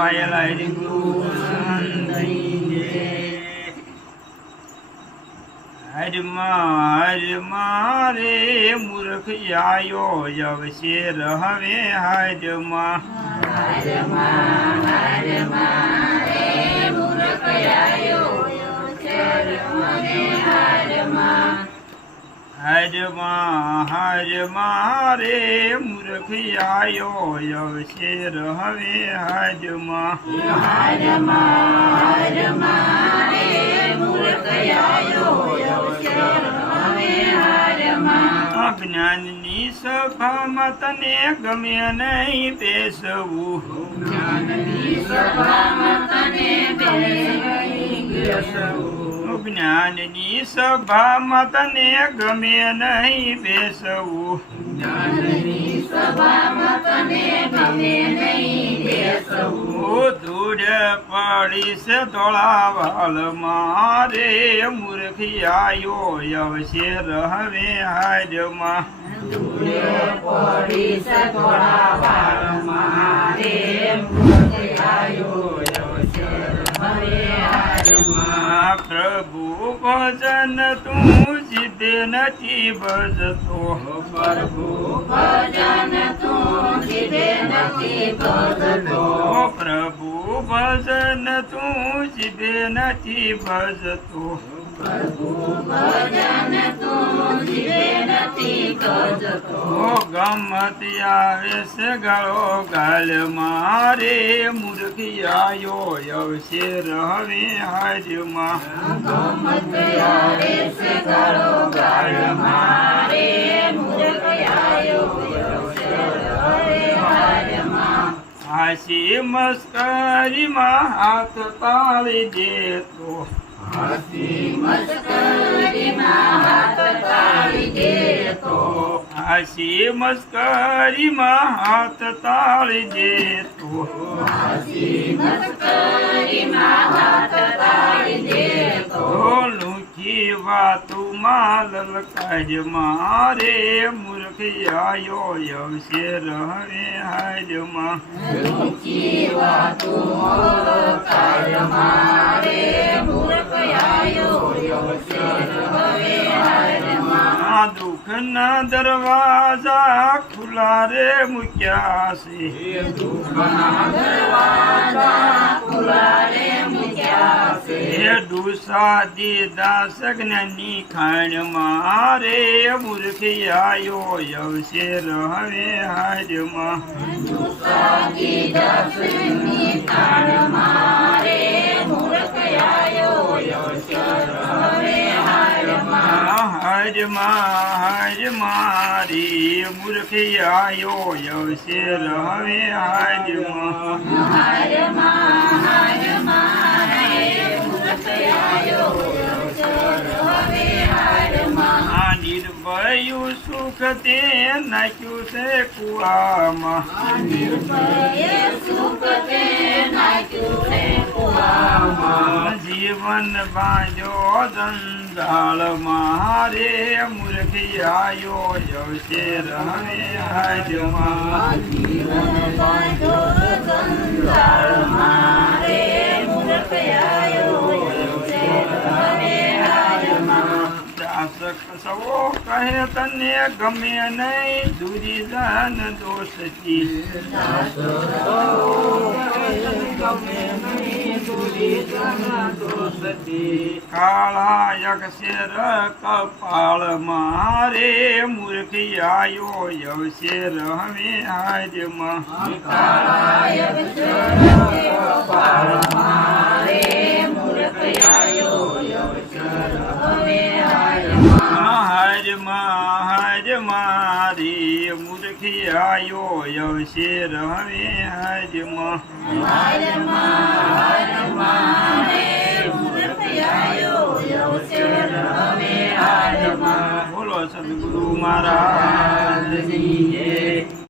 Voila ગુરુ હરમાં રે મૂર્ખ આયો અવશેર હવે હરમાં હરમાં રે મૂર્ખ આયો અવશેર હવે હરમાં જ્ઞાનની સભામાં તને ગમે નહીં બેસવું જ્ઞાનની સભામાં તને ગમે નહીં બેસવું ધૂળ પડીશ ધોળાવાલ મારે મૂર્ખી આયો અવશેર હવે હાજમાં પ્રભુ ભજન તું જીભે નથી ભજતો પ્રભુ ભજન તું જીભે નથી ભજતો પ્રભુ ભજન તું જીભે નથી ભજતો ગમત આવે છે ગળો ગાલ મારે મૂર્ખી આયો અવશેર હવે હાજમાં હાસી મસ્કરીમાં હાથ તાળી દેતો હાસી મસ્કરીમાં હાથ તાળી દેતો લુખી વાતુમાં લલકાજ મારે મૂર્ખ આયો અવશેર હવે હાજમાં દુઃખના દરવાજા ખુલ્લા રે મૂક્યા છે ડુસા દીધા સજ્ઞની ખાણ મારે મૂર્ખી આયો અવશેર હવે હાજમાં મારી મૂર્ખી આયો અવશેર હવે હાજમાં નિર્ભયું સુખ તે નાખ્યું છે કુવામાં જીવન બાજો જંજાળ મારે મૂર્ખી આયો અવશેર હવે હાજમાં સવો કહે તને ગમે નહીં દુર્જન દોષથી કાળા અક્ષર કપાળ મારે મૂર્ખી આયો અવશેર હવે હાજમાં મારી મૂર્ખી આયો અવશેર હવે હાજમાં બોલો સદગુરુ મહારાજ.